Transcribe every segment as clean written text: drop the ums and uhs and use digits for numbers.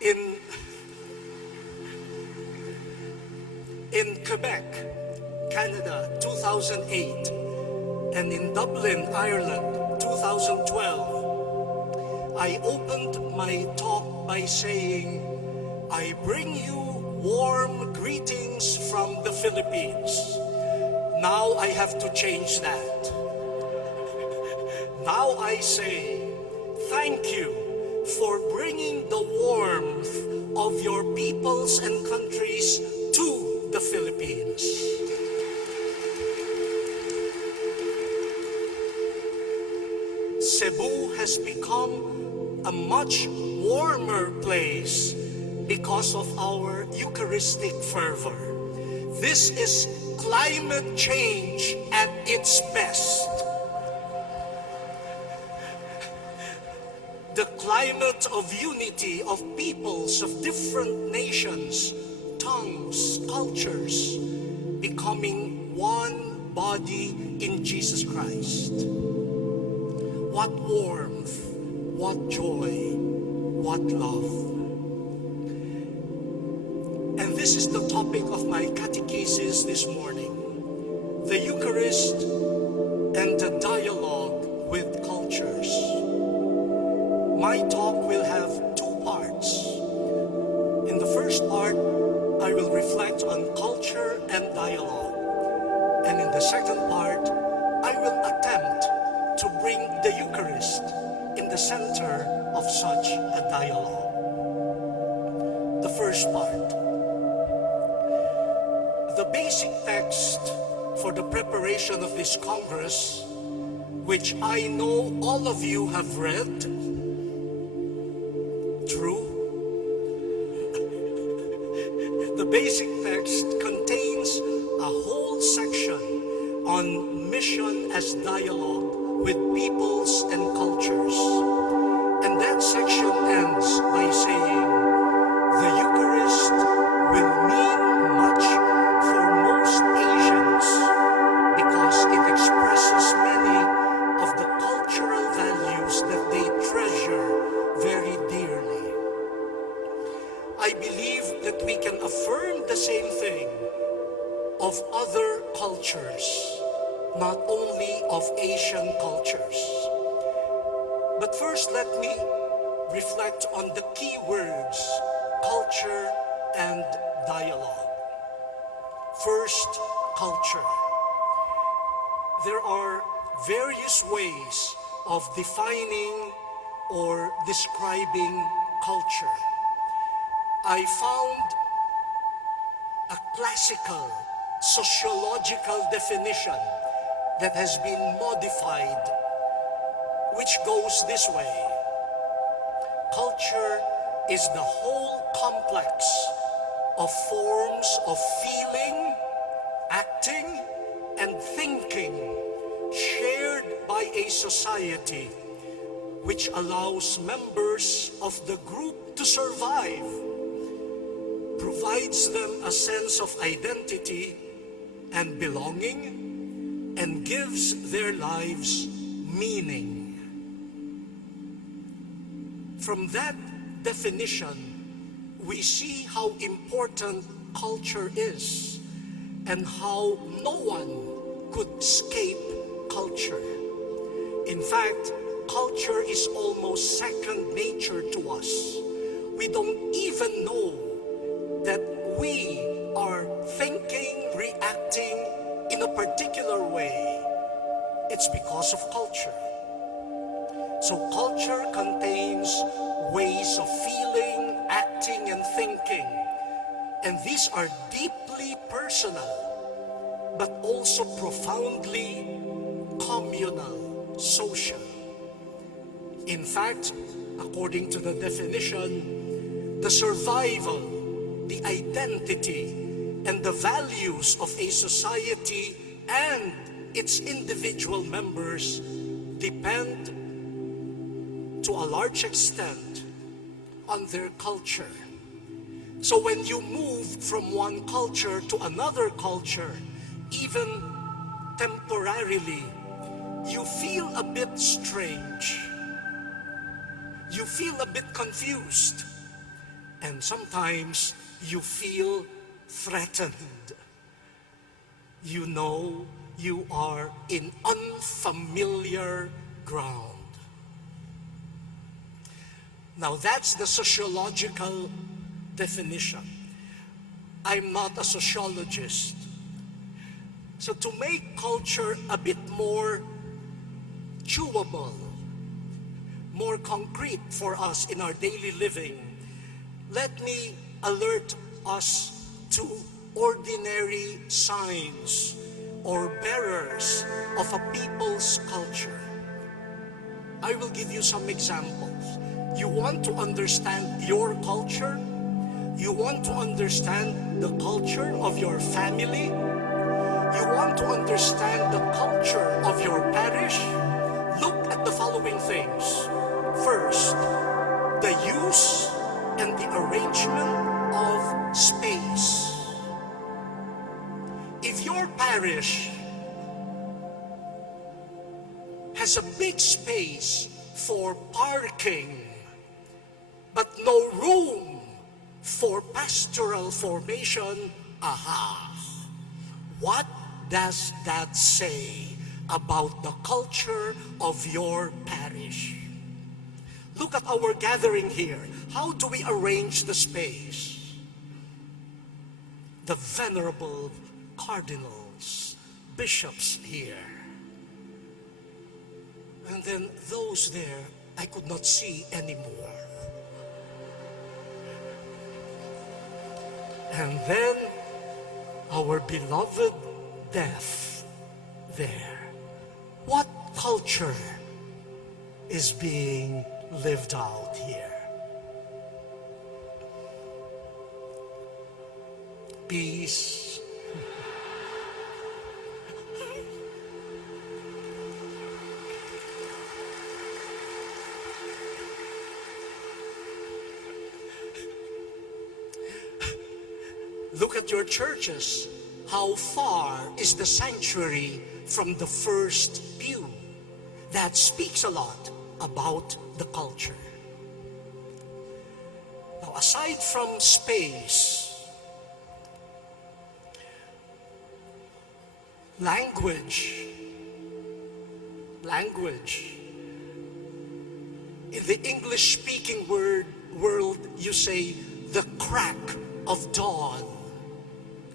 In Quebec, Canada, 2008, and in Dublin, Ireland, 2012, I opened my talk by saying, I bring you warm greetings from the Philippines. Now I have to change that. Now I say, thank you for bringing the warmth of your peoples and countries to the Philippines. Cebu has become a much warmer place because of our Eucharistic fervor. This is climate change at its best. The climate of unity of peoples of different nations, tongues, cultures, becoming one body in Jesus Christ. What warmth, what joy, what love. And this is the topic of my catechesis this morning, the Eucharist and the dialogue with cultures. My talk will have two parts. In the first part, I will reflect on culture and dialogue. And in the second part, I will attempt to bring the Eucharist in the center of such a dialogue. The first part. The basic text for the preparation of this Congress, which I know all of you have read, true? The basic text contains a whole section on mission as dialogue with peoples and cultures. And that section ends by saying, the Eucharist will mean much for most Asians because it expresses many of the cultural values that they treasure very dearly. I believe that we can affirm the same thing of other cultures, not only of Asian cultures. But first, let me reflect on the key words, culture and dialogue. First, culture. There are various ways of defining or describing culture. I found a classical sociological definition that has been modified, which goes this way. Culture is the whole complex of forms of feeling, acting, and thinking shared by a society which allows members of the group to survive, provides them a sense of identity and belonging, and gives their lives meaning. From that definition, we see how important culture is and how no one could escape culture. In fact, culture is almost second nature to us. We don't even know that we are thinking, reacting in a particular way. It's because of culture. So culture contains ways of feeling, acting, and thinking. And these are deeply personal, but also profoundly communal, social. In fact, according to the definition, the survival, the identity, and the values of a society and its individual members depend to a large extent on their culture. So when you move from one culture to another culture, even temporarily, you feel a bit strange. You feel a bit confused. and sometimes you feel threatened. You know you are in unfamiliar ground. Now that's the sociological definition. I'm not a sociologist. So to make culture a bit more chewable, more concrete for us in our daily living, let me alert us to ordinary signs or bearers of a people's culture. I will give you some examples. You want to understand your culture? You want to understand the culture of your family? You want to understand the culture of your parish? Look at the following things. First, the use and the arrangement of space. If your parish has a big space for parking, but no room for pastoral formation, what does that say about the culture of your parish? Look at our gathering here. How do we arrange the space? The venerable cardinals, bishops here. And then those there, I could not see anymore. And then our beloved death there. What culture is being lived out here? Peace. Look at your churches. How far is the sanctuary from the first pew? That speaks a lot about the culture. Now, aside from space, language. In the English-speaking world, you say the crack of dawn.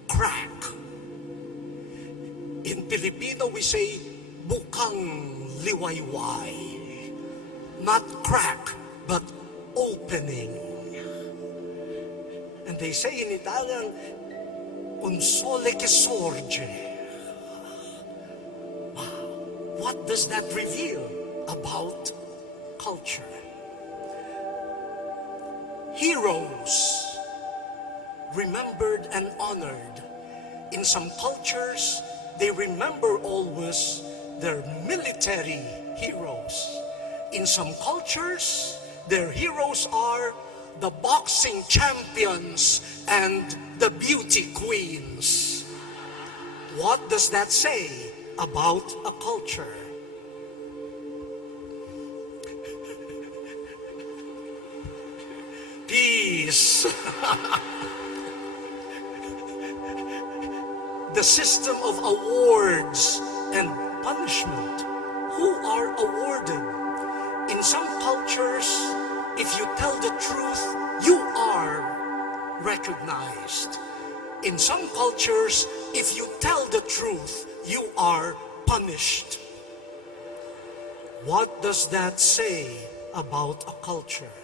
Crack. In Filipino, we say bukang liwayway. Not crack, but opening. And they say in Italian, un sole che sorge. Wow. What does that reveal about culture? Heroes, remembered and honored. In some cultures, they remember always their military heroes. In some cultures, their heroes are the boxing champions and the beauty queens. What does that say about a culture? Peace. The system of awards and punishment. Who are awarded? In some cultures, if you tell the truth, you are recognized. In some cultures, if you tell the truth, you are punished. What does that say about a culture?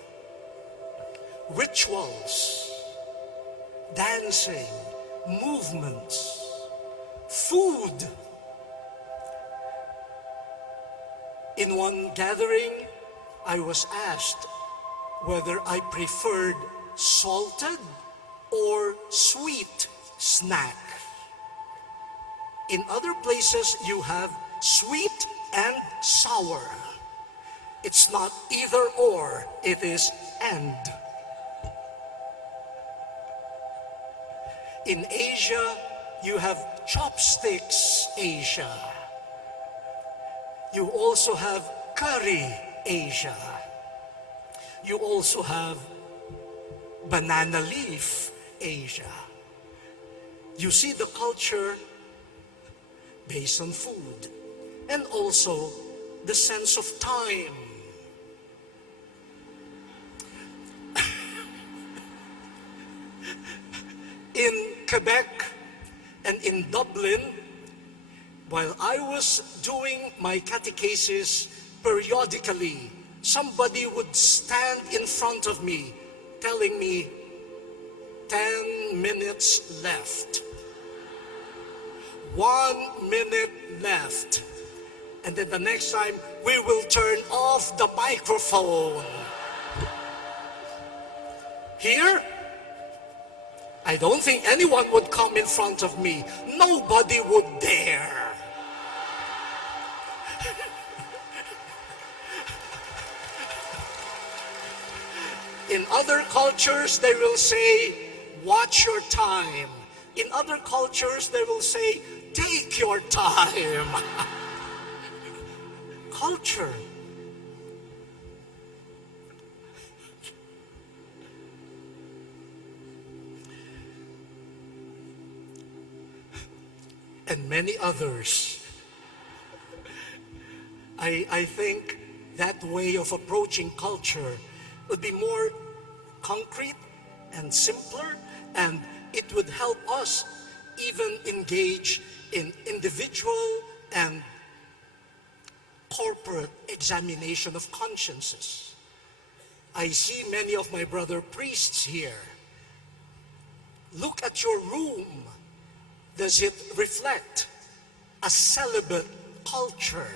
Rituals, dancing, movements, food. In one gathering, I was asked whether I preferred salted or sweet snack. In other places, you have sweet and sour. It's not either or, it is and. In Asia, you have chopsticks Asia. You also have curry Asia. You also have banana leaf Asia. You see the culture based on food and also the sense of time. In Quebec and in Dublin, while I was doing my catechesis, periodically somebody would stand in front of me telling me 10 minutes left, 1 minute left, and then the next time we will turn off the microphone. Here, I don't think anyone would come in front of me. Nobody would dare. In other cultures, they will say, watch your time. In other cultures, they will say, take your time. Culture. And many others. I think that way of approaching culture would be more concrete and simpler, and it would help us even engage in individual and corporate examination of consciences. I see many of my brother priests here. Look at your room. Does it reflect a celibate culture?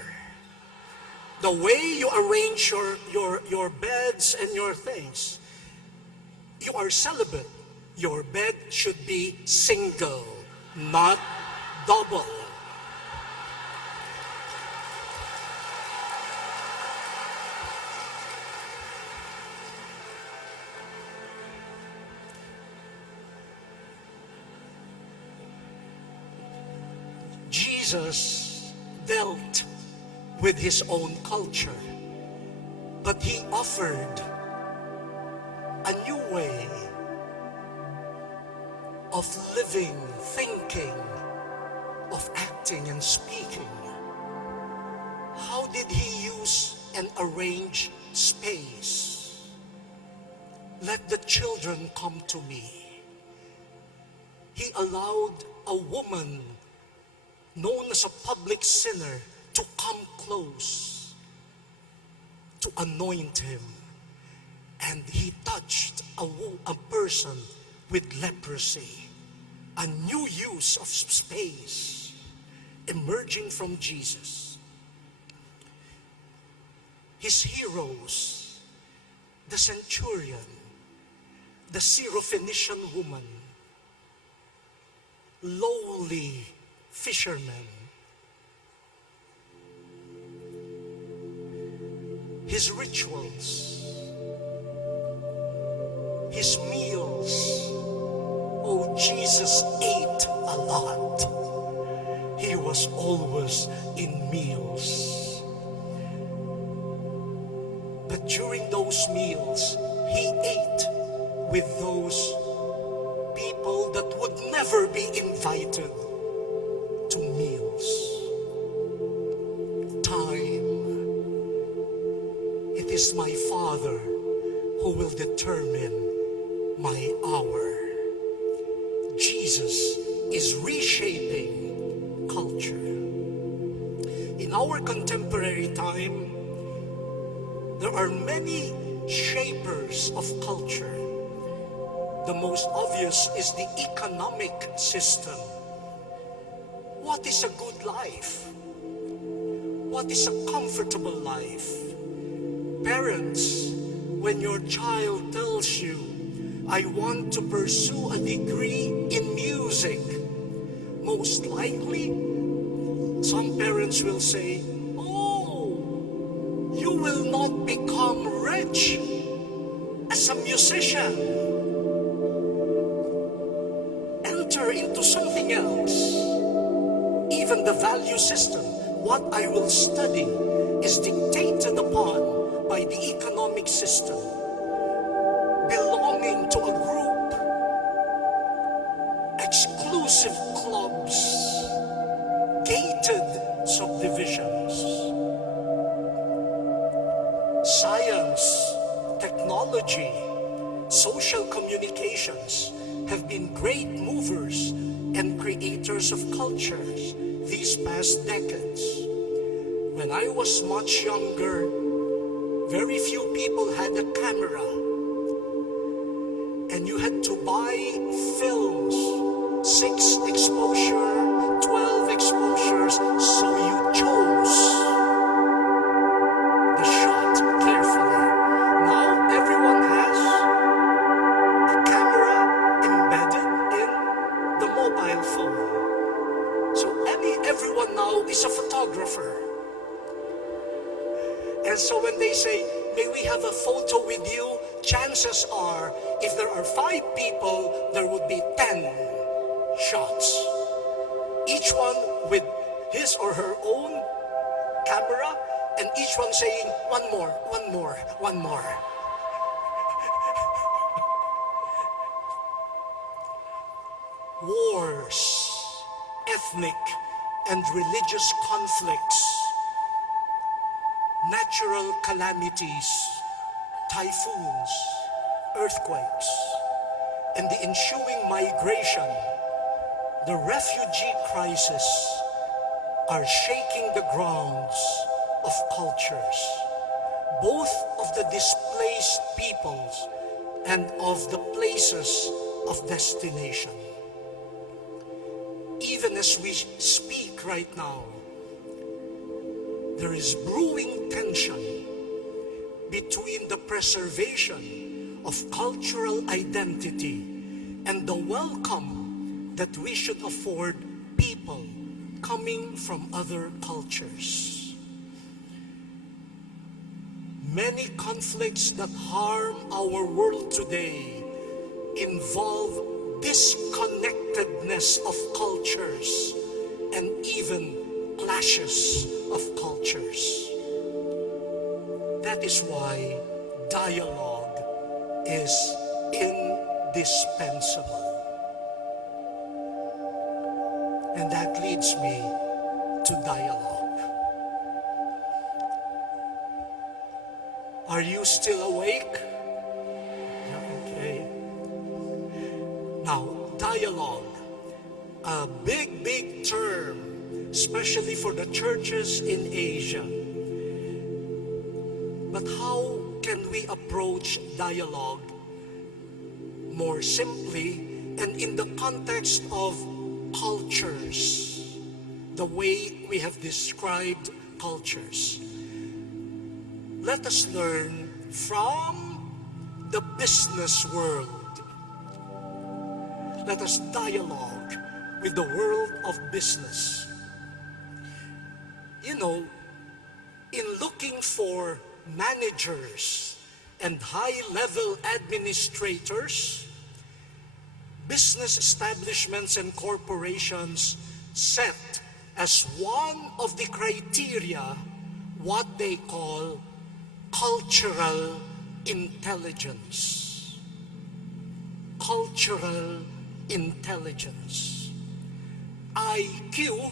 The way you arrange your beds and your things, you are celibate. Your bed should be single, not double. Jesus dealt with his own culture, but he offered a new way of living, thinking, of acting and speaking. How did he use and arrange space? Let the children come to me. He allowed a woman known as a public sinner to come close to anoint him. And he touched a person with leprosy. A new use of space emerging from Jesus. His heroes, the centurion, the Syrophoenician woman, lowly fishermen, his rituals, his meals. Oh, Jesus ate a lot. He was always in meals. But during those meals, he ate with those people that would never be invited to meals. Time. It is my Father who will determine my hour. Jesus is reshaping culture. In our contemporary time, there are many shapers of culture. The most obvious is the economic system. What is a good life? What is a comfortable life? Parents, when your child tells you, I want to pursue a degree in music, most likely, some parents will say, oh, you will not become rich as a musician. Enter into something else. Even the value system, what I will study, is dictated upon by the economic system. Belonging to a exclusive clubs, gated subdivisions. Science, technology, social communications have been great movers and creators of cultures these past decades. When I was much younger, very few people had a camera, and you had to buy films, 6 exposure, 12 exposures, so you chose the shot carefully. Now everyone has a camera embedded in the mobile phone. So everyone now is a photographer. And so when they say, may we have a photo with you, chances are, if there are 5 people, there would be 10 shots. Each one with his or her own camera, and each one saying, one more, one more, one more. Wars, ethnic and religious conflicts, natural calamities, typhoons, earthquakes, and the ensuing migration, the refugee crisis, are shaking the grounds of cultures, both of the displaced peoples and of the places of destination. Even as we speak right now, there is brewing tension between the preservation of cultural identity and the welcome that we should afford people coming from other cultures. Many conflicts that harm our world today involve disconnectedness of cultures and even clashes of cultures. That is why dialogue is indispensable. And that leads me to dialogue. Are you still awake? Okay. Now, dialogue, a big term, especially for the churches in Asia. But how can we approach dialogue more simply and in the context of cultures, the way we have described cultures? Let us learn from the business world. Let us dialogue with the world of business. You know, in looking for managers and high-level administrators, business establishments and corporations set as one of the criteria what they call cultural intelligence. Cultural intelligence. IQ,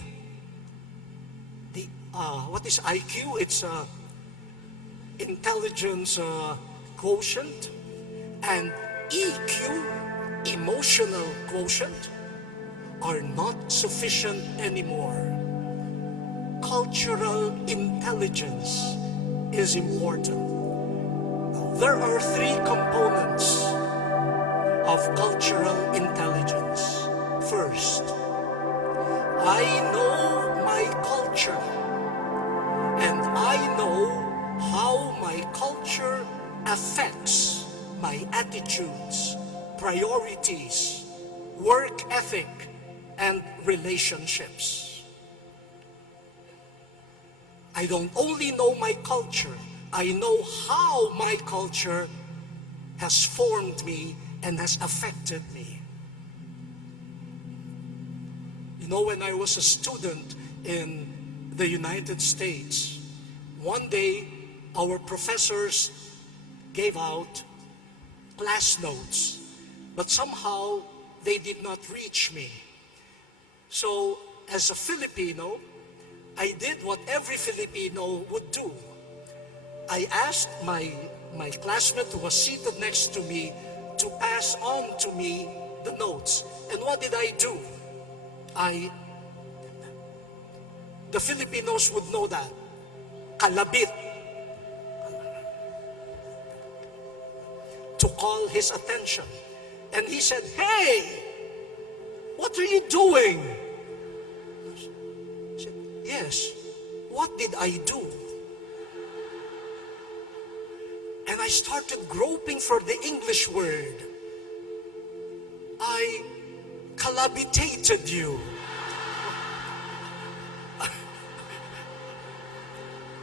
what is IQ? It's intelligence quotient, and EQ, emotional quotient, are not sufficient anymore. Cultural intelligence is important. There are 3 components of cultural intelligence. First, I know my culture, and I know how my culture affects my attitudes, priorities, work ethic, and relationships. I don't only know my culture, I know how my culture has formed me and has affected me. You know, when I was a student in the United States, one day our professors gave out class notes, but somehow they did not reach me. So, as a Filipino, I did what every Filipino would do. I asked my classmate who was seated next to me to pass on to me the notes. And what did I do? The Filipinos would know that. Kalabit. To call his attention. And he said, "Hey, what are you doing?" I said, "Yes, what did I do?" And I started groping for the English word. I calabitated you.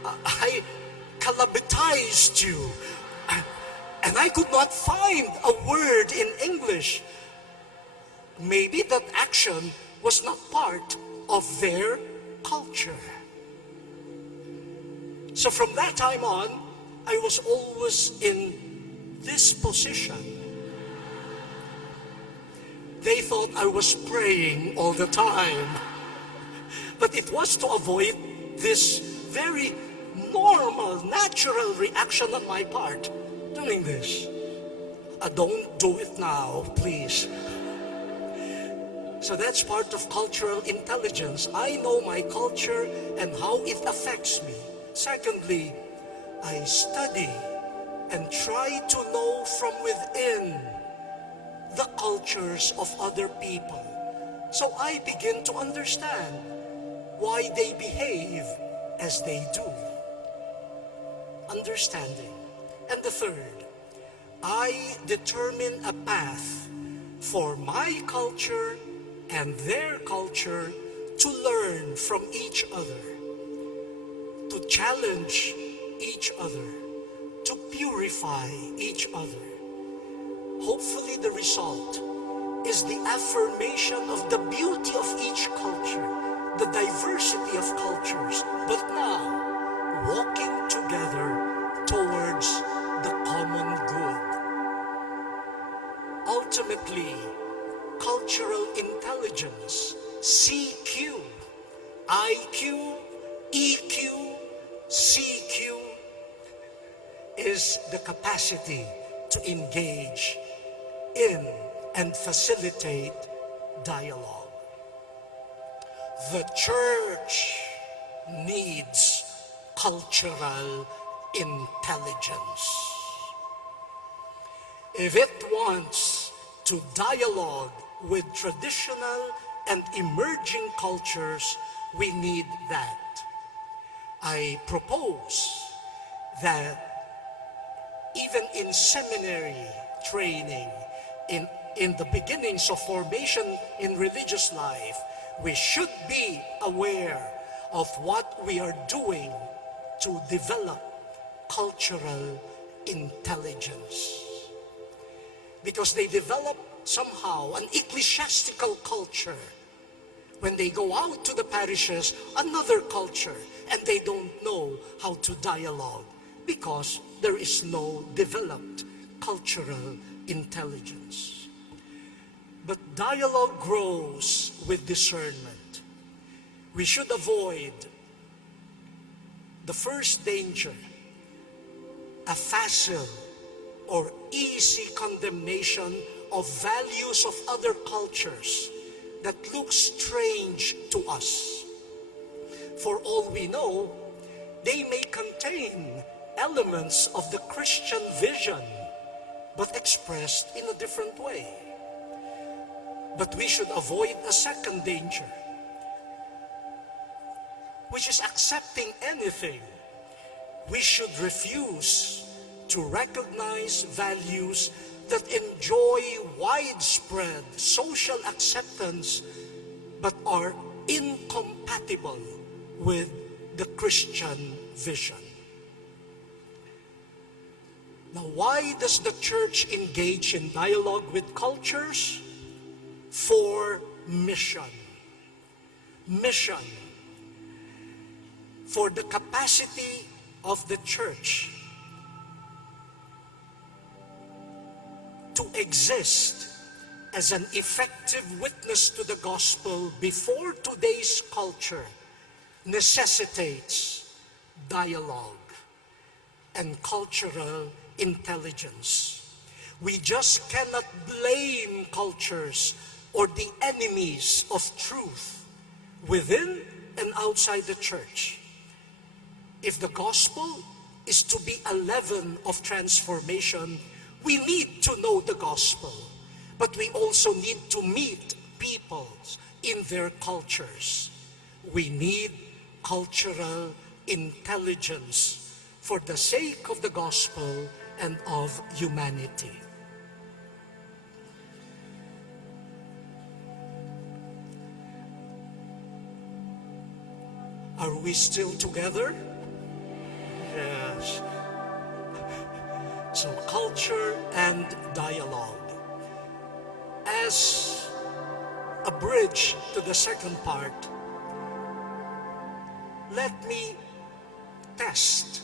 I calabitized you. And I could not find a word in English. Maybe that action was not part of their culture. So from that time on, I was always in this position. They thought I was praying all the time. But it was to avoid this very normal, natural reaction on my part doing this. Don't do it now, please. So that's part of cultural intelligence. I know my culture and how it affects me. Secondly, I study and try to know from within the cultures of other people. So I begin to understand why they behave as they do. Understanding. And the third, I determine a path for my culture and their culture to learn from each other, to challenge each other, to purify each other. Hopefully the result is the affirmation of the beauty of each culture, the diversity of cultures, but now walking together towards the common good. Ultimately, cultural intelligence, CQ, IQ, EQ, CQ, is the capacity to engage in and facilitate dialogue. The church needs cultural intelligence. If it wants to dialogue with traditional and emerging cultures, we need that. I propose that even in seminary training, in the beginnings of formation in religious life, we should be aware of what we are doing to develop cultural intelligence. Because they develop somehow an ecclesiastical culture. When they go out to the parishes, another culture, and they don't know how to dialogue because there is no developed cultural intelligence. But dialogue grows with discernment. We should avoid the first danger, a facile or easy condemnation of values of other cultures that look strange to us. For all we know, they may contain elements of the Christian vision, but expressed in a different way. But we should avoid a second danger, which is accepting anything. We should refuse to recognize values that enjoy widespread social acceptance but are incompatible with the Christian vision. Now, why does the church engage in dialogue with cultures? For mission. Mission. For the capacity of the church to exist as an effective witness to the gospel before today's culture necessitates dialogue and cultural intelligence. We just cannot blame cultures or the enemies of truth within and outside the church. If the gospel is to be a leaven of transformation, we need to know the gospel, but we also need to meet people in their cultures. We need cultural intelligence for the sake of the gospel and of humanity. Are we still together? Yes. So culture and dialogue. As a bridge to the second part, let me test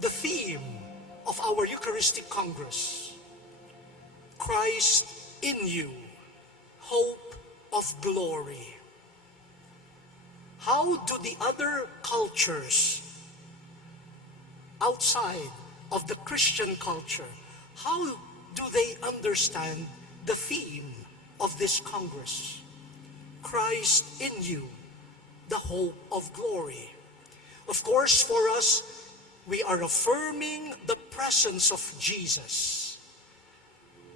the theme of our Eucharistic Congress. Christ in you, hope of glory. How do the other cultures outside of the Christian culture, how do they understand the theme of this Congress? Christ in you, the hope of glory. Of course, for us, we are affirming the presence of Jesus,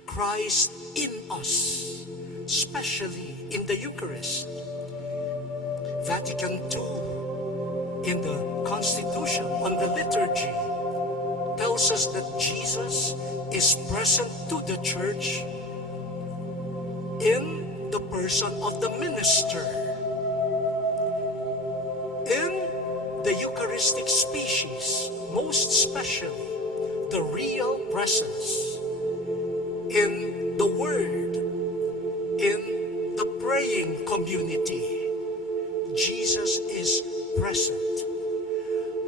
Christ in us, especially in the Eucharist. Vatican II, in the Constitution on the liturgy, tells us that Jesus is present to the church in the person of the minister, in the Eucharistic species, most especially the real presence, in the Word, in the praying community. Jesus is present.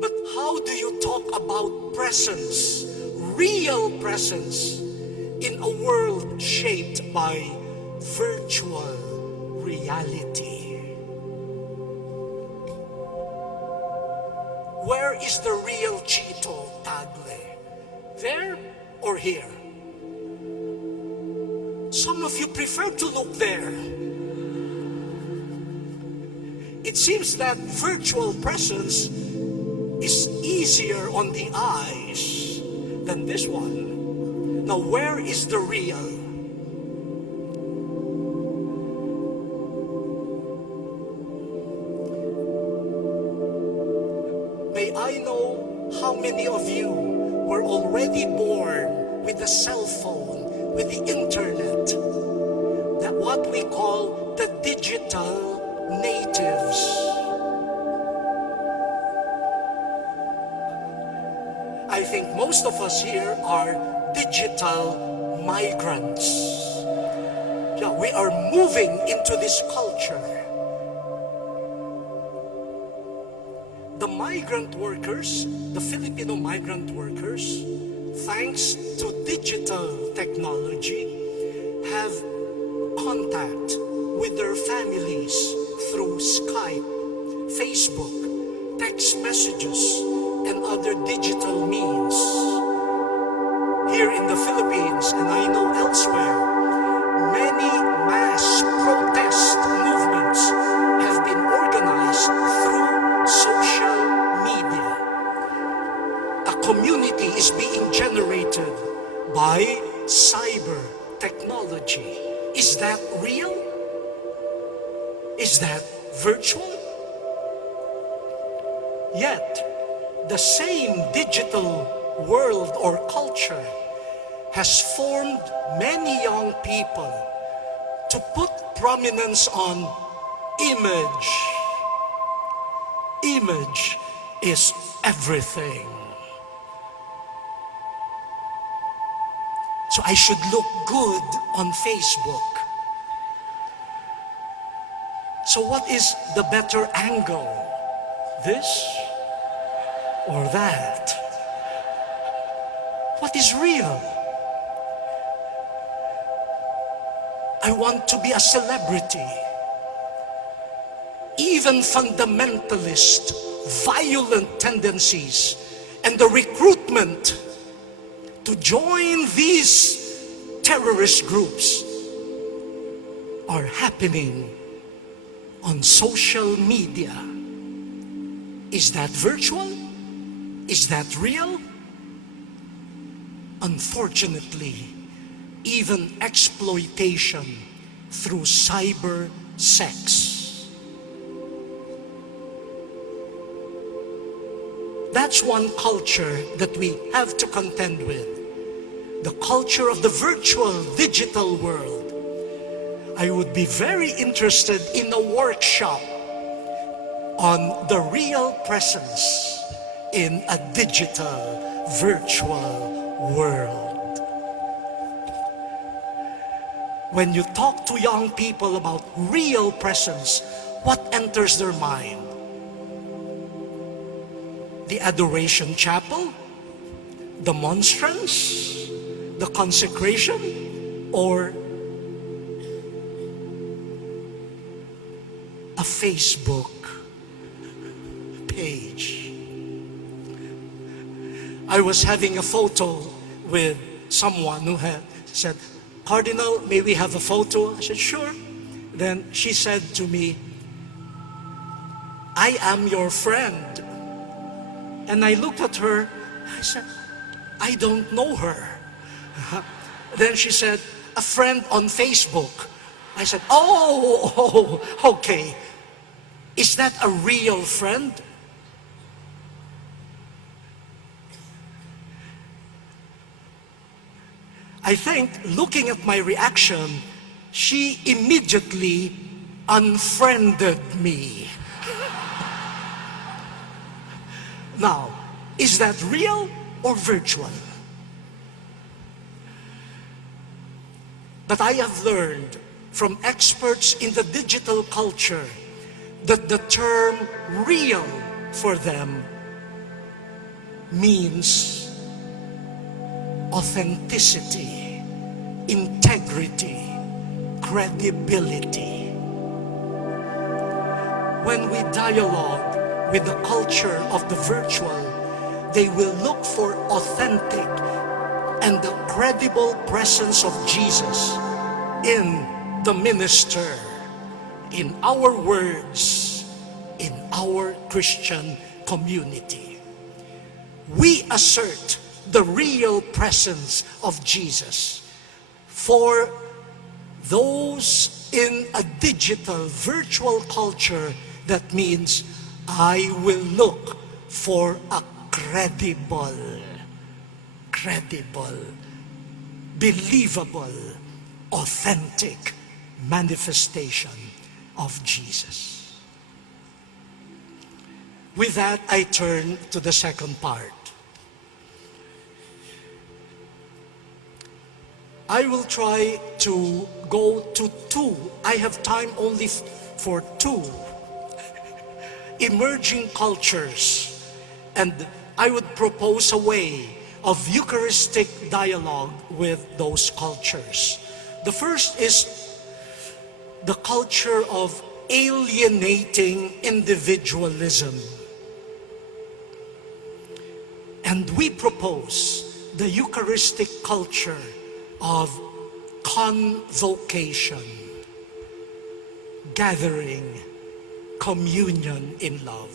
But how do you talk about presence, real presence, in a world shaped by virtual reality? Where is the real Cardinal Tagle? There or here? Some of you prefer to look there. It seems that virtual presence is easier on the eyes than this one. Now, where is the real? May I know how many of you were already born with a cell phone, with the internet, that what we call the digital natives. I think most of us here are digital migrants. Yeah, we are moving into this culture. The migrant workers, the Filipino migrant workers, thanks to digital technology, have contact with their families through Skype, Facebook, text messages, and other digital means. Here in the Philippines, and I know elsewhere, many mass protest movements have been organized through social media. A community is being generated by cyber technology. Is that real? Is that virtual? Yet, the same digital world or culture has formed many young people to put prominence on image. Image is everything. So I should look good on Facebook. So what is the better angle? This or that? What is real? I want to be a celebrity. Even fundamentalist, violent tendencies and the recruitment to join these terrorist groups are happening on social media. Is that virtual? Is that real? Unfortunately, even exploitation through cyber sex. That's one culture that we have to contend with. The culture of the virtual, digital world. I would be very interested in a workshop on the real presence in a digital, virtual world. When you talk to young people about real presence, what enters their mind? The adoration chapel, the monstrance, the consecration, or a Facebook page. I was having a photo with someone who had said, "Cardinal, may we have a photo?" I said, "Sure." Then she said to me, "I am your friend." And I looked at her, I said, "I don't know her." Then she said, "A friend on Facebook." I said, oh, okay. Is that a real friend? I think, looking at my reaction, she immediately unfriended me. Now, is that real or virtual? But I have learned from experts in the digital culture that the term real for them means authenticity, integrity, credibility. When we dialogue with the culture of the virtual, they will look for authentic and the credible presence of Jesus in the minister, in our words, in our Christian community. We assert the real presence of Jesus. For those in a digital, virtual culture, that means I will look for a credible, believable, authentic manifestation of Jesus. With that, I turn to the second part. I will try to go to two. I have time only for two emerging cultures, and I would propose a way of Eucharistic dialogue with those cultures. The first is the culture of alienating individualism. And we propose the Eucharistic culture of convocation, gathering, communion in love.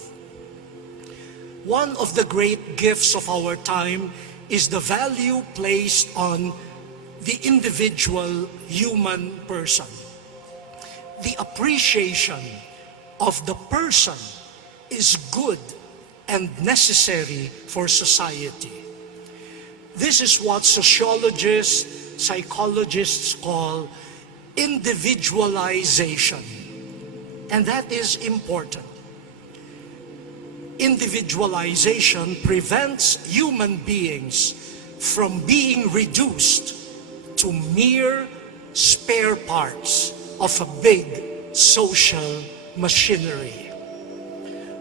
One of the great gifts of our time is the value placed on the individual human person. The appreciation of the person is good and necessary for society. This is what sociologists, psychologists call individualization. And that is important. Individualization prevents human beings from being reduced to mere spare parts of a big social machinery.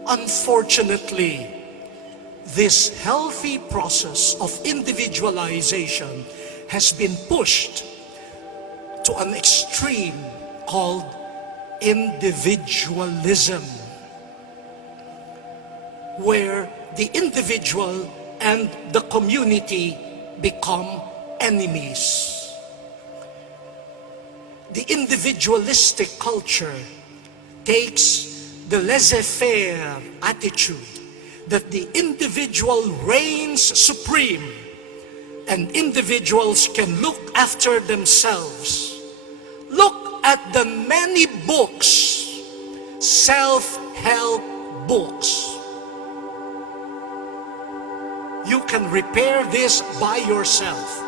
Unfortunately, this healthy process of individualization has been pushed to an extreme called individualism, where the individual and the community become enemies. The individualistic culture takes the laissez-faire attitude that the individual reigns supreme and individuals can look after themselves. Look at the many books, self-help books. You can repair this by yourself.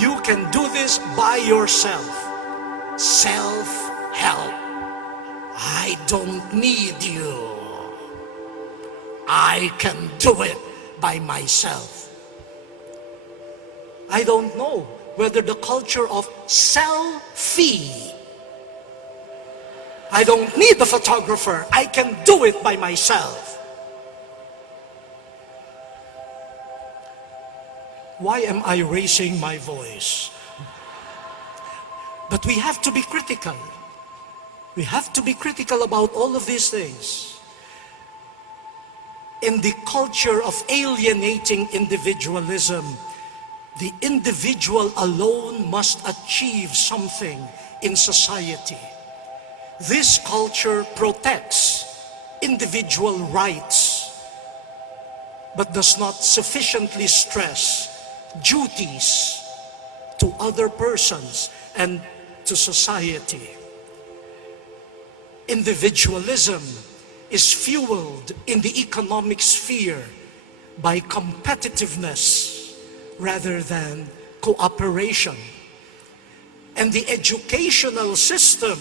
You can do this by yourself. Self-help. I don't need you. I can do it by myself. I don't know whether the culture of selfie. I don't need the photographer. I can do it by myself. Why am I raising my voice? But we have to be critical. We have to be critical about all of these things. In the culture of alienating individualism, the individual alone must achieve something in society. This culture protects individual rights, but does not sufficiently stress duties to other persons and to society. Individualism is fueled in the economic sphere by competitiveness rather than cooperation. And the educational system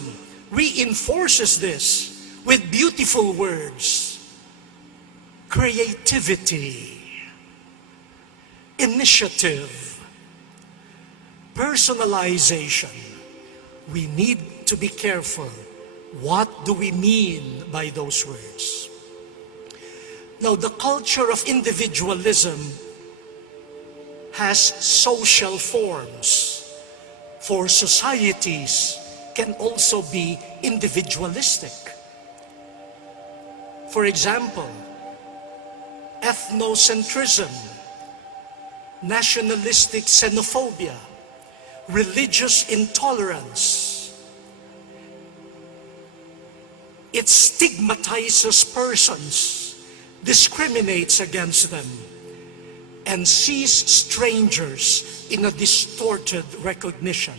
reinforces this with beautiful words: creativity, initiative, personalization. We need to be careful. What do we mean by those words? Now, the culture of individualism has social forms, for societies can also be individualistic. For example, ethnocentrism, nationalistic xenophobia, religious intolerance. It stigmatizes persons, discriminates against them, and sees strangers in a distorted recognition.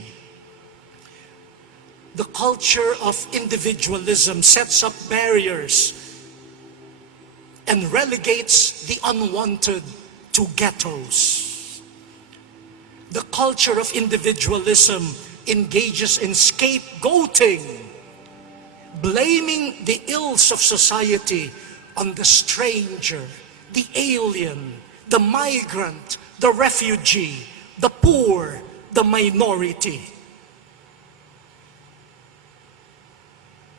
The culture of individualism sets up barriers and relegates the unwanted to ghettos. The culture of individualism engages in scapegoating, blaming the ills of society on the stranger, the alien, the migrant, the refugee, the poor, the minority.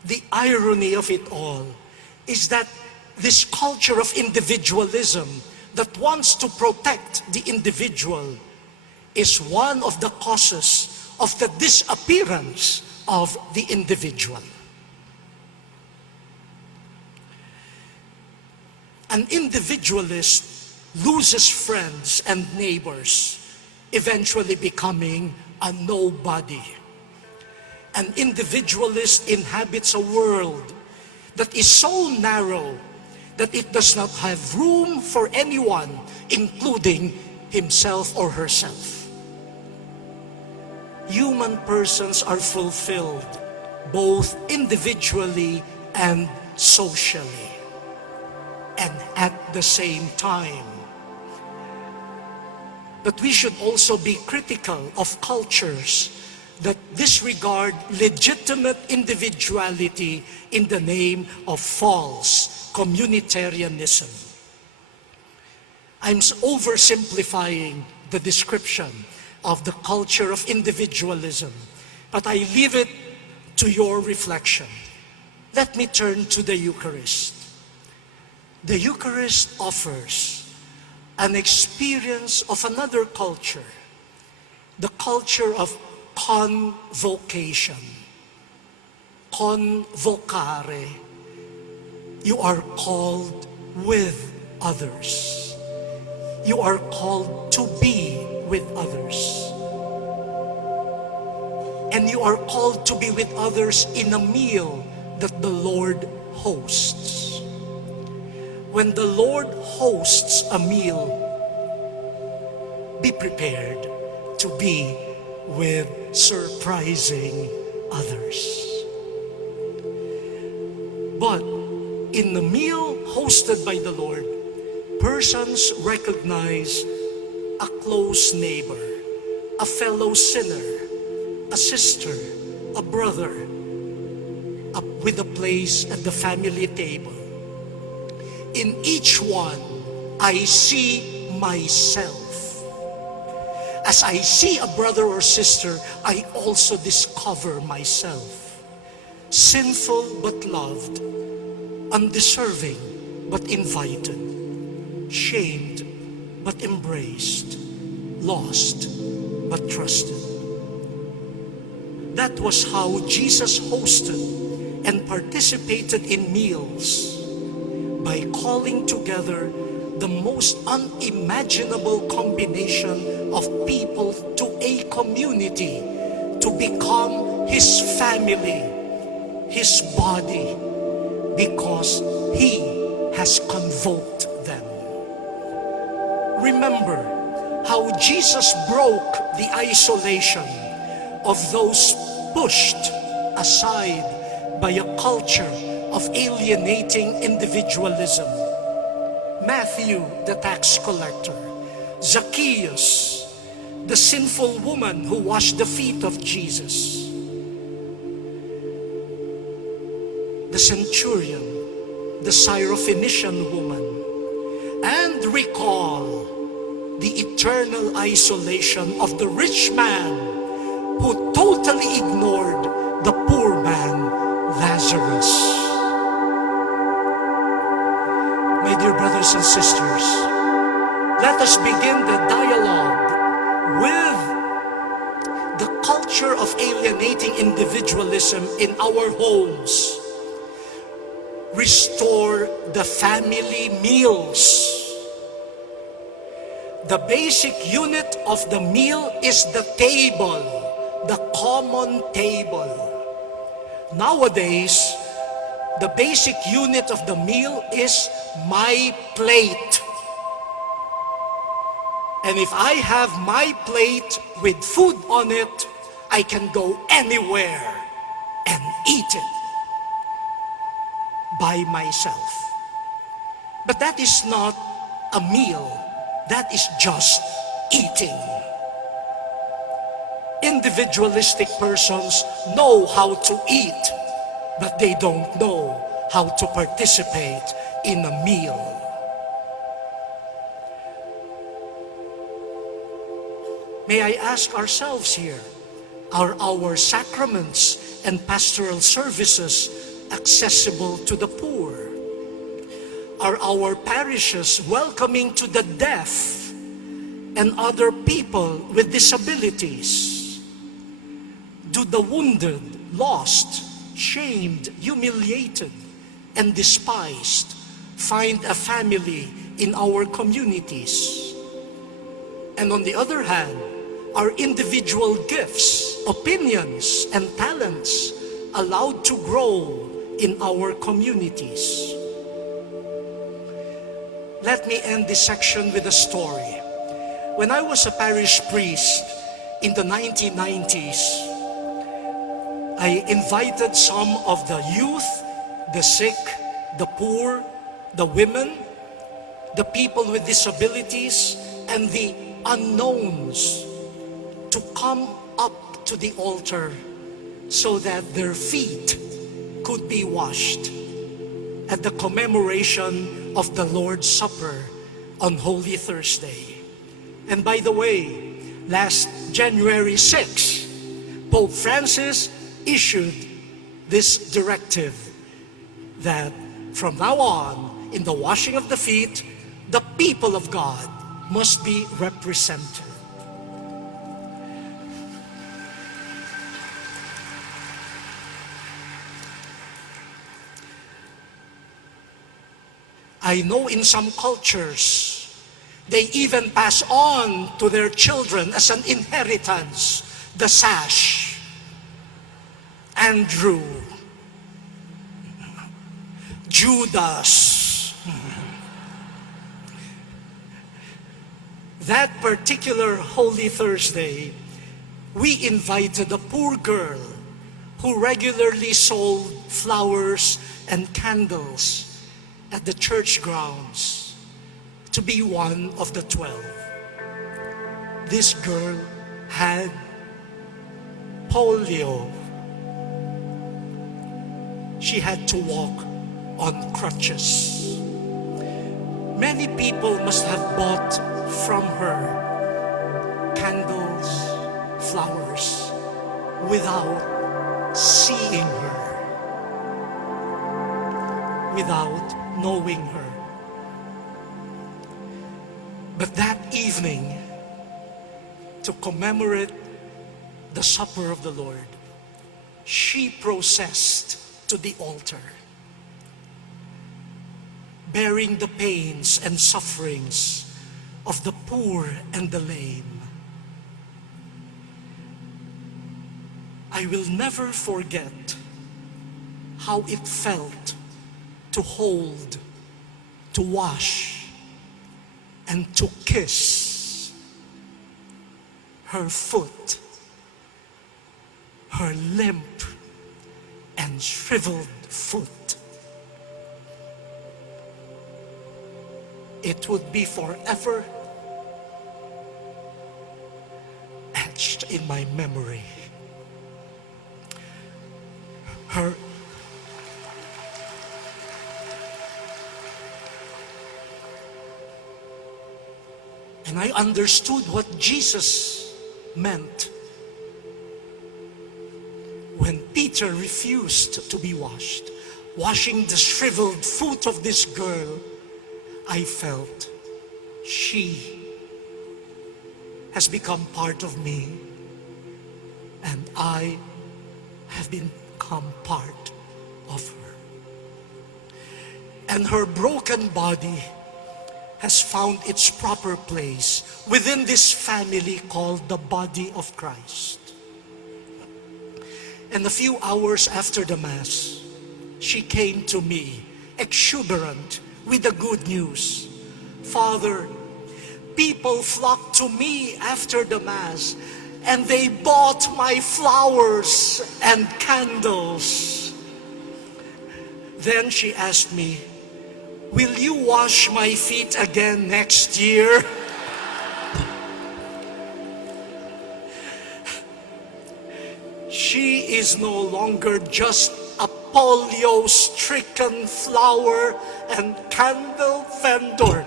The irony of it all is that this culture of individualism that wants to protect the individual is one of the causes of the disappearance of the individual. An individualist loses friends and neighbors, eventually becoming a nobody. An individualist inhabits a world that is so narrow that it does not have room for anyone, including himself or herself. Human persons are fulfilled both individually and socially, and at the same time. But we should also be critical of cultures that disregard legitimate individuality in the name of false communitarianism. I'm oversimplifying the description of the culture of individualism, but I leave it to your reflection. Let me turn to the Eucharist. The Eucharist offers an experience of another culture, the culture of convocation. Convocare. You are called with others. You are called to be with others. And you are called to be with others in a meal that the Lord hosts. When the Lord hosts a meal, be prepared to be with surprising others. But in the meal hosted by the Lord, persons recognize a close neighbor, a fellow sinner, a sister, a brother, with a place at the family table. In each one, I see myself. As I see a brother or sister, I also discover myself. Sinful but loved, undeserving but invited, shamed but embraced, lost but trusted. That was how Jesus hosted and participated in meals, by calling together the most unimaginable combination of people to a community to become His family, His body, because He has convoked them. Remember how Jesus broke the isolation of those pushed aside by a culture of alienating individualism. Matthew, the tax collector, Zacchaeus, the sinful woman who washed the feet of Jesus, the centurion, the Syrophoenician woman, and recall the eternal isolation of the rich man who totally ignored the poor man, Lazarus. My dear brothers and sisters, let us begin the dialogue with the culture of alienating individualism in our homes. Restore the family meals. The basic unit of the meal is the table, the common table. Nowadays, the basic unit of the meal is my plate. And if I have my plate with food on it, I can go anywhere and eat it by myself. But that is not a meal. That is just eating. Individualistic persons know how to eat, but they don't know how to participate in a meal. May I ask ourselves here, are our sacraments and pastoral services accessible to the poor? Are our parishes welcoming to the deaf and other people with disabilities? Do the wounded, lost, shamed, humiliated, and despised find a family in our communities? And on the other hand, are individual gifts, opinions, and talents allowed to grow in our communities? Let me end this section with a story. When I was a parish priest in the 1990s, I invited some of the youth, the sick, the poor, the women, the people with disabilities, and the unknowns to come up to the altar so that their feet could be washed at the commemoration of the Lord's Supper on Holy Thursday. And by the way, last January 6, Pope Francis issued this directive that from now on, in the washing of the feet, the people of God must be represented. I know in some cultures, they even pass on to their children as an inheritance the sash. Andrew, Judas. That particular Holy Thursday, we invited a poor girl who regularly sold flowers and candles at the church grounds to be one of the 12. This girl had polio. She had to walk on crutches. Many people must have bought from her candles, flowers, without seeing her, without knowing her. But that evening, to commemorate the supper of the Lord, she processed to the altar, bearing the pains and sufferings of the poor and the lame. I will never forget how it felt to hold, to wash, and to kiss her foot, her limp and shriveled foot. It would be forever etched in my memory. And I understood what Jesus meant when Peter refused to be washed. Washing the shriveled foot of this girl, I felt she has become part of me, and I have become part of her. And her broken body has found its proper place within this family called the body of Christ. And a few hours after the Mass, she came to me, exuberant, with the good news. Father, people flocked to me after the Mass, and they bought my flowers and candles. Then she asked me, will you wash my feet again next year? She is no longer just a polio-stricken flower and candle vendor.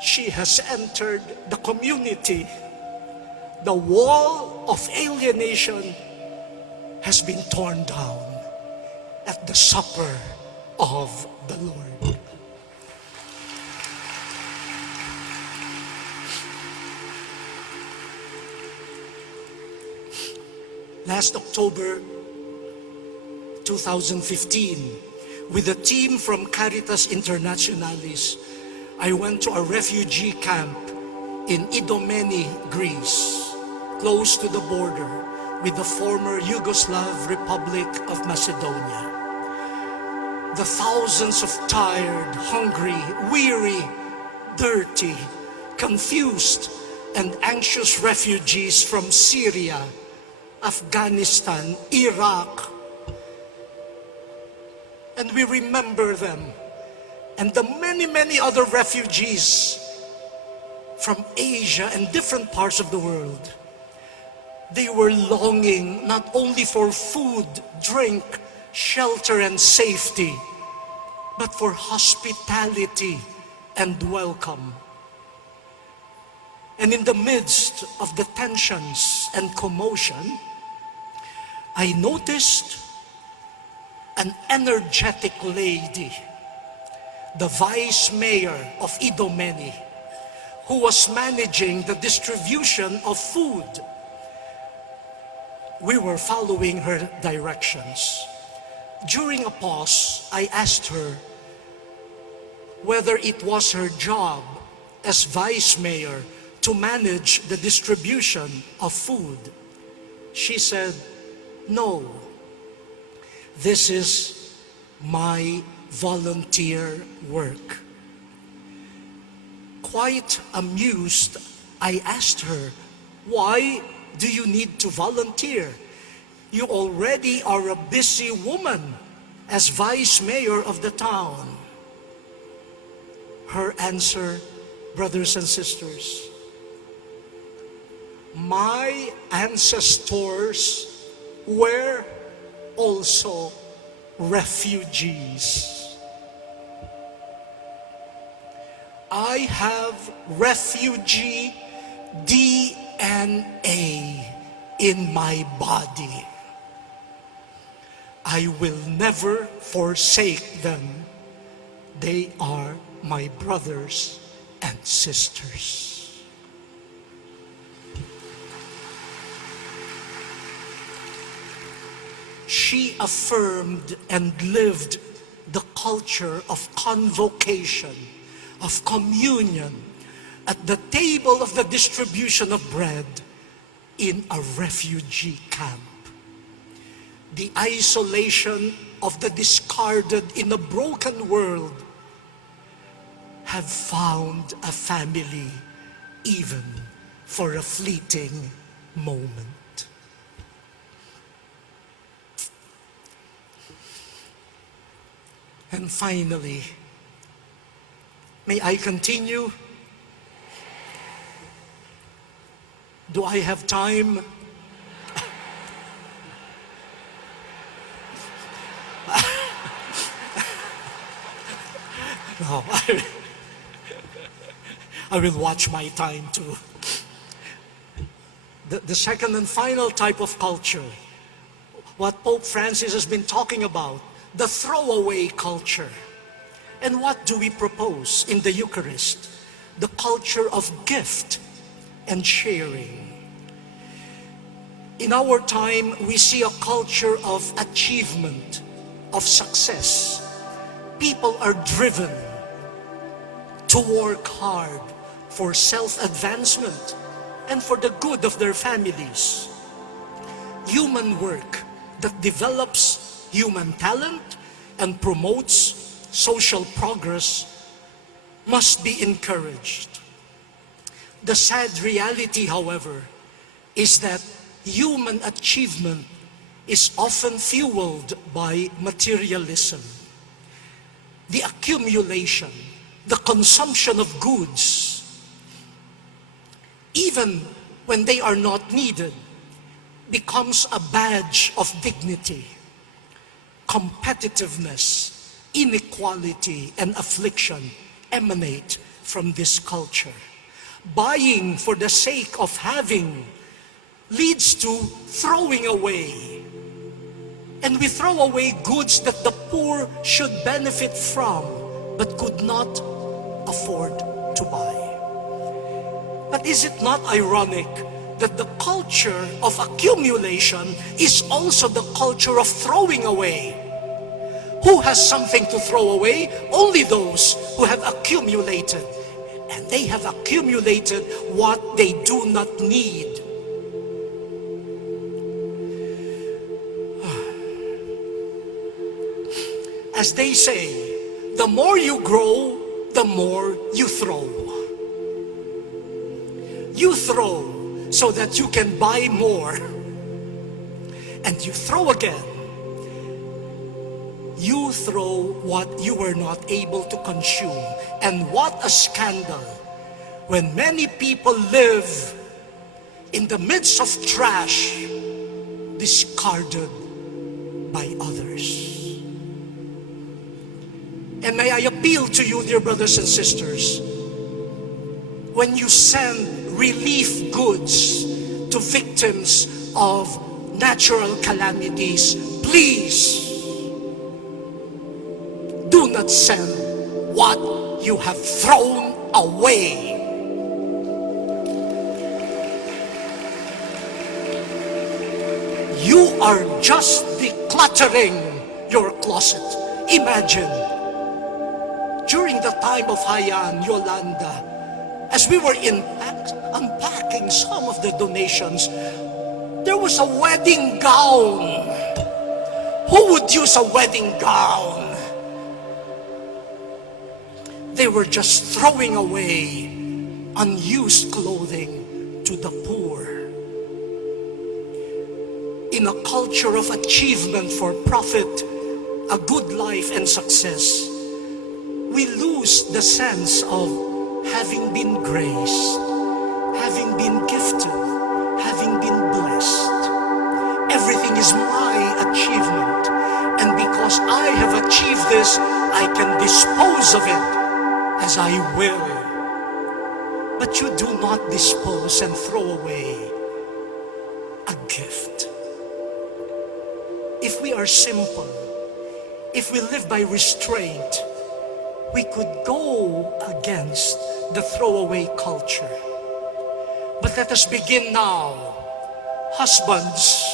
She has entered the community. The wall of alienation has been torn down at the supper of the Lord. Last October 2015, with a team from Caritas Internationalis, I went to a refugee camp in Idomeni, Greece, close to the border with the former Yugoslav Republic of Macedonia. The thousands of tired, hungry, weary, dirty, confused, and anxious refugees from Syria, Afghanistan, Iraq. And we remember them, and the many, many other refugees from Asia and different parts of the world. They were longing not only for food, drink, shelter, and safety, but for hospitality and welcome. And in the midst of the tensions and commotion, I noticed an energetic lady, the vice mayor of Idomeni, who was managing the distribution of food. We were following her directions. During a pause, I asked her, whether it was her job as vice mayor to manage the distribution of food, she said, "No, this is my volunteer work." Quite amused, I asked her, "Why do you need to volunteer? You already are a busy woman as vice mayor of the town." Her answer, brothers and sisters, my ancestors were also refugees. I have refugee DNA in my body. I will never forsake them. They are my brothers and sisters. She affirmed and lived the culture of convocation, of communion, at the table of the distribution of bread in a refugee camp. The isolation of the discarded in a broken world have found a family even for a fleeting moment. And finally, may I continue? Do I have time? No, I will watch my time too. The second and final type of culture, what Pope Francis has been talking about, the throwaway culture. And what do we propose in the Eucharist? The culture of gift and sharing. In our time, we see a culture of achievement, of success. People are driven to work hard for self-advancement and for the good of their families. Human work that develops human talent and promotes social progress must be encouraged. The sad reality, however, is that human achievement is often fueled by materialism. The accumulation, the consumption of goods, even when they are not needed, becomes a badge of dignity. Competitiveness, inequality, and affliction emanate from this culture. Buying for the sake of having leads to throwing away. And we throw away goods that the poor should benefit from, but could not afford to buy. But is it not ironic that the culture of accumulation is also the culture of throwing away? Who has something to throw away? Only those who have accumulated. And they have accumulated what they do not need. As they say, the more you grow, the more you throw. You throw so that you can buy more. And you throw again. You throw what you were not able to consume. And what a scandal when many people live in the midst of trash discarded by others. And may I appeal to you, dear brothers and sisters, when you send relief goods to victims of natural calamities, please do not send what you have thrown away. You are just decluttering your closet. Imagine, during during the time of Hayan, Yolanda, as we were unpacking some of the donations, there was a wedding gown. Who would use a wedding gown? They were just throwing away unused clothing to the poor. In a culture of achievement for profit, a good life and success, we lose the sense of having been graced, having been gifted, having been blessed. Everything is my achievement, and because I have achieved this, I can dispose of it as I will. But you do not dispose and throw away a gift. If we are simple, if we live by restraint, we could go against the throwaway culture. But let us begin now. Husbands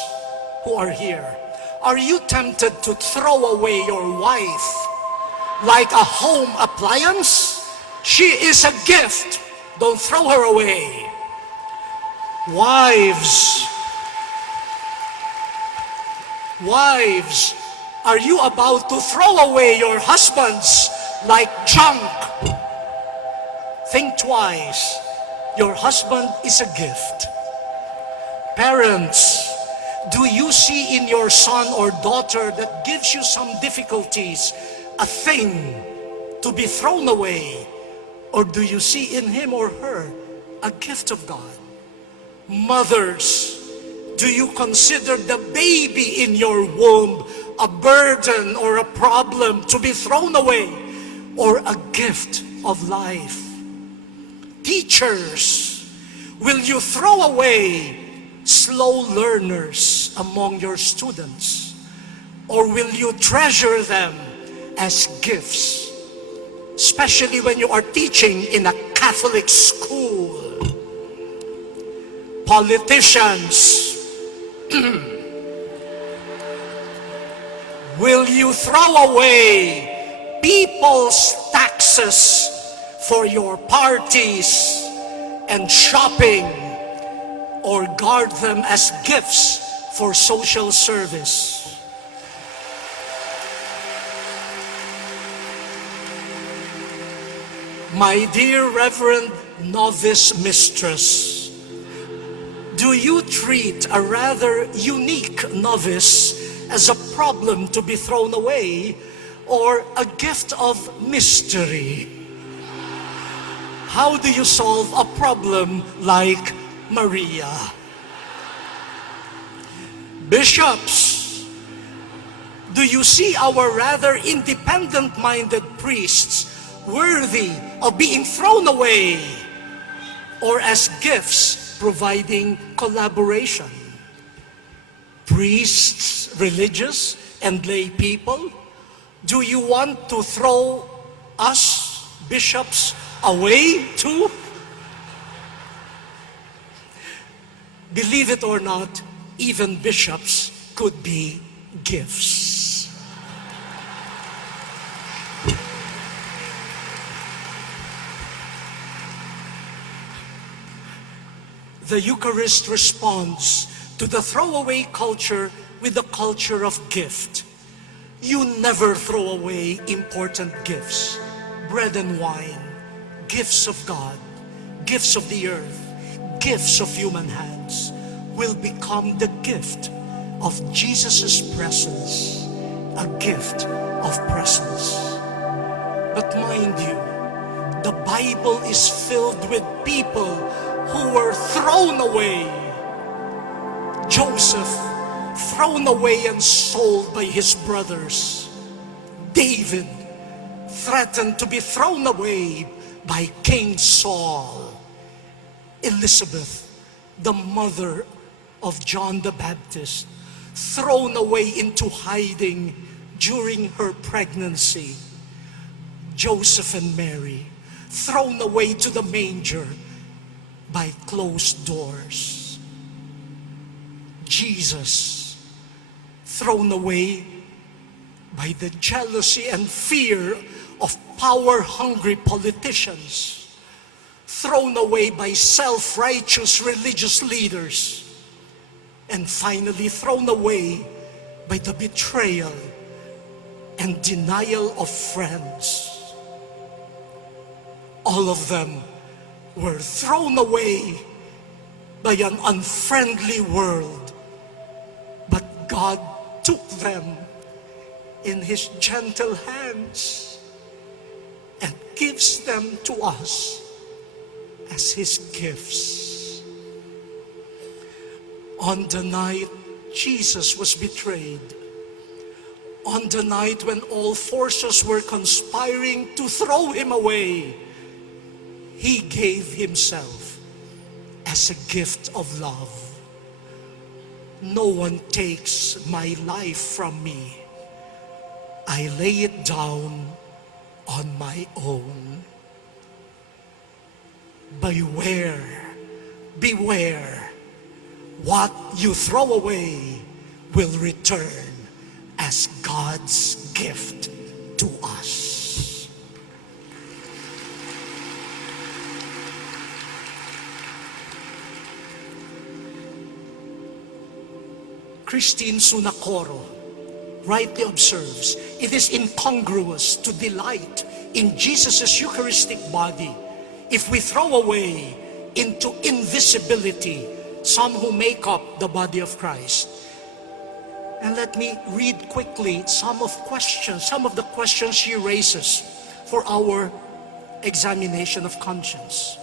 who are here, are you tempted to throw away your wife like a home appliance? She is a gift. Don't throw her away. Wives, are you about to throw away your husbands like junk? Think twice. Your husband is a gift. Parents, do you see in your son or daughter that gives you some difficulties a thing to be thrown away? Or do you see in him or her a gift of God? Mothers, do you consider the baby in your womb a burden or a problem to be thrown away, or a gift of life? Teachers, will you throw away slow learners among your students, or will you treasure them as gifts? Especially when you are teaching in a Catholic school. Politicians, will you throw away people's taxes for your parties and shopping, or guard them as gifts for social service? My dear Reverend Novice Mistress, do you treat a rather unique novice as a problem to be thrown away, or a gift of mystery? How do you solve a problem like Maria? Bishops, do you see our rather independent-minded priests worthy of being thrown away, or as gifts providing collaboration? Priests, religious, and lay people, do you want to throw us, bishops, away too? Believe it or not, even bishops could be gifts. The Eucharist responds to the throwaway culture with the culture of gift. You never throw away important gifts, bread and wine, gifts of God, gifts of the earth, gifts of human hands will become the gift of Jesus' presence, a gift of presence. But mind you, the Bible is filled with people who were thrown away. Joseph, thrown away and sold by his brothers. David, threatened to be thrown away by King Saul. Elizabeth, the mother of John the Baptist, thrown away into hiding during her pregnancy. Joseph and Mary, thrown away to the manger by closed doors. Jesus, thrown away by the jealousy and fear of power-hungry politicians, thrown away by self-righteous religious leaders, and finally thrown away by the betrayal and denial of friends. All of them were thrown away by an unfriendly world, but God took them in His gentle hands and gives them to us as His gifts. On the night Jesus was betrayed, on the night when all forces were conspiring to throw Him away, He gave Himself as a gift of love. No one takes my life from me. I lay it down on my own. Beware, beware. What you throw away will return as God's gift to us. Christine Sunacoro rightly observes, it is incongruous to delight in Jesus' Eucharistic body if we throw away into invisibility some who make up the body of Christ. And let me read quickly some of the questions she raises for our examination of conscience.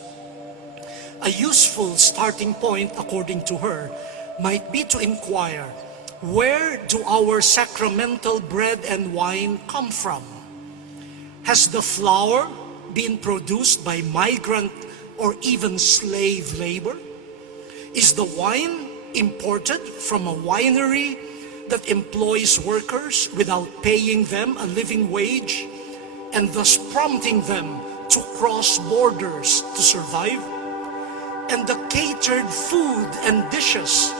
A useful starting point, according to her, might be to inquire, where do our sacramental bread and wine come from? Has the flour been produced by migrant or even slave labor? Is the wine imported from a winery that employs workers without paying them a living wage and thus prompting them to cross borders to survive? And the catered food and dishes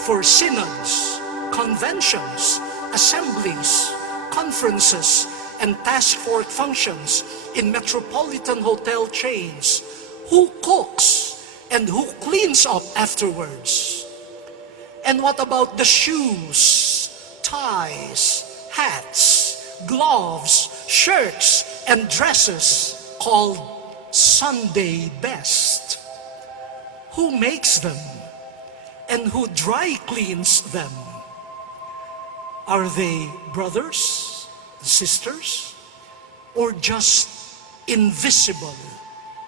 for synods, conventions, assemblies, conferences, and task force functions in metropolitan hotel chains, who cooks and who cleans up afterwards? And what about the shoes, ties, hats, gloves, shirts, and dresses called Sunday best? Who makes them and who dry cleans them? Are they brothers, sisters, or just invisible,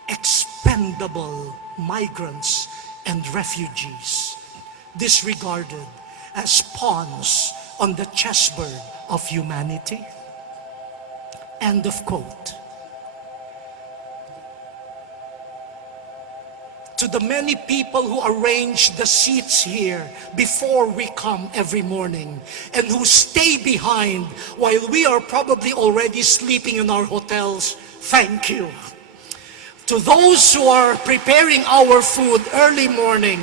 expendable migrants and refugees, disregarded as pawns on the chessboard of humanity? End of quote. To the many people who arrange the seats here before we come every morning and who stay behind while we are probably already sleeping in our hotels, thank you. To those who are preparing our food early morning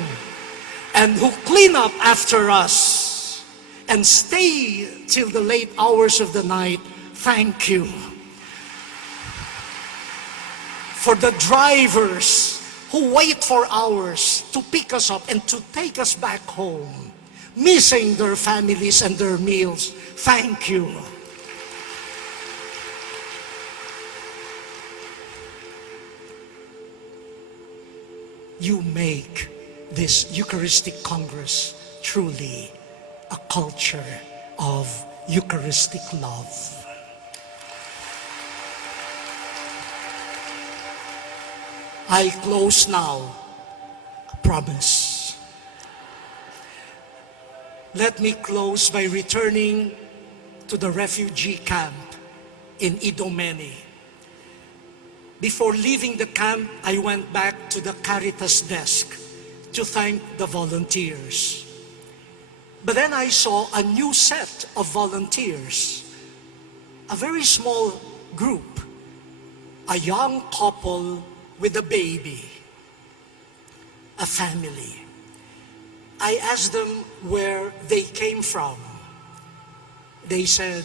and who clean up after us and stay till the late hours of the night, thank you. For the drivers who wait for hours to pick us up and to take us back home, missing their families and their meals, thank you. You make this Eucharistic Congress truly a culture of Eucharistic love. I close now, I promise. Let me close by returning to the refugee camp in Idomeni. Before leaving the camp, I went back to the Caritas desk to thank the volunteers. But then I saw a new set of volunteers, a very small group, a young couple with a baby, a family. I asked them where they came from. They said,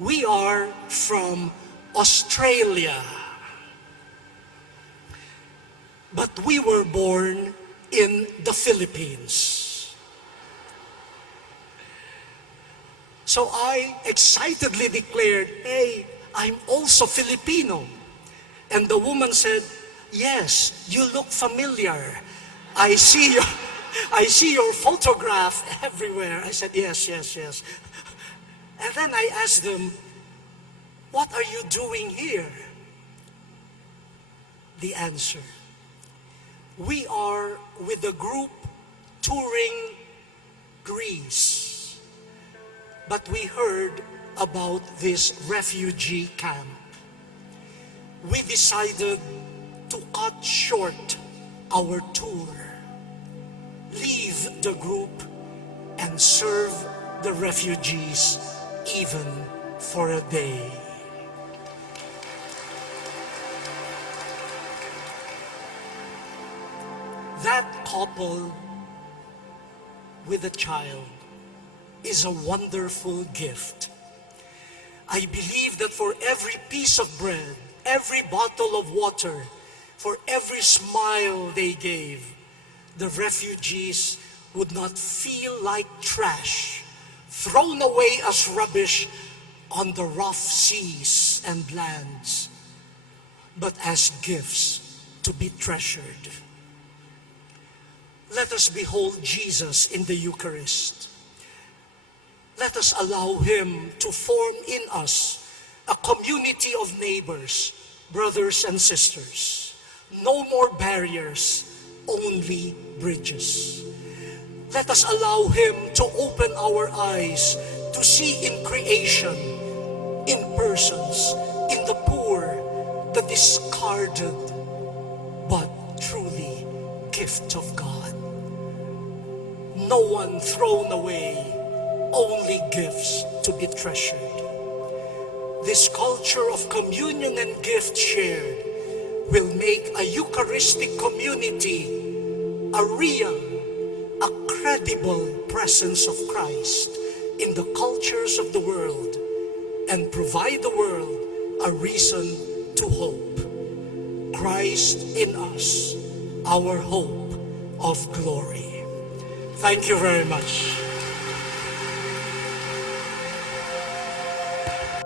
"We are from Australia. But we were born in the Philippines. So I excitedly declared, hey, I'm also Filipino. And the woman said, yes, you look familiar. I see your photograph everywhere. I said, yes. And then I asked them, what are you doing here? The answer, we are with a group touring Greece. But we heard about this refugee camp. We decided to cut short our tour, leave the group, and serve the refugees even for a day. That couple with a child is a wonderful gift. I believe that for every piece of bread, every bottle of water, for every smile they gave, the refugees would not feel like trash, thrown away as rubbish on the rough seas and lands, but as gifts to be treasured. Let us behold Jesus in the Eucharist. Let us allow Him to form in us a community of neighbors, brothers and sisters. No more barriers, only bridges. Let us allow Him to open our eyes to see in creation, in persons, in the poor, the discarded, but truly gift of God. No one thrown away, only gifts to be treasured. This culture of communion and gift shared will make a Eucharistic community a real, a credible presence of Christ in the cultures of the world and provide the world a reason to hope. Christ in us, our hope of glory. Thank you very much.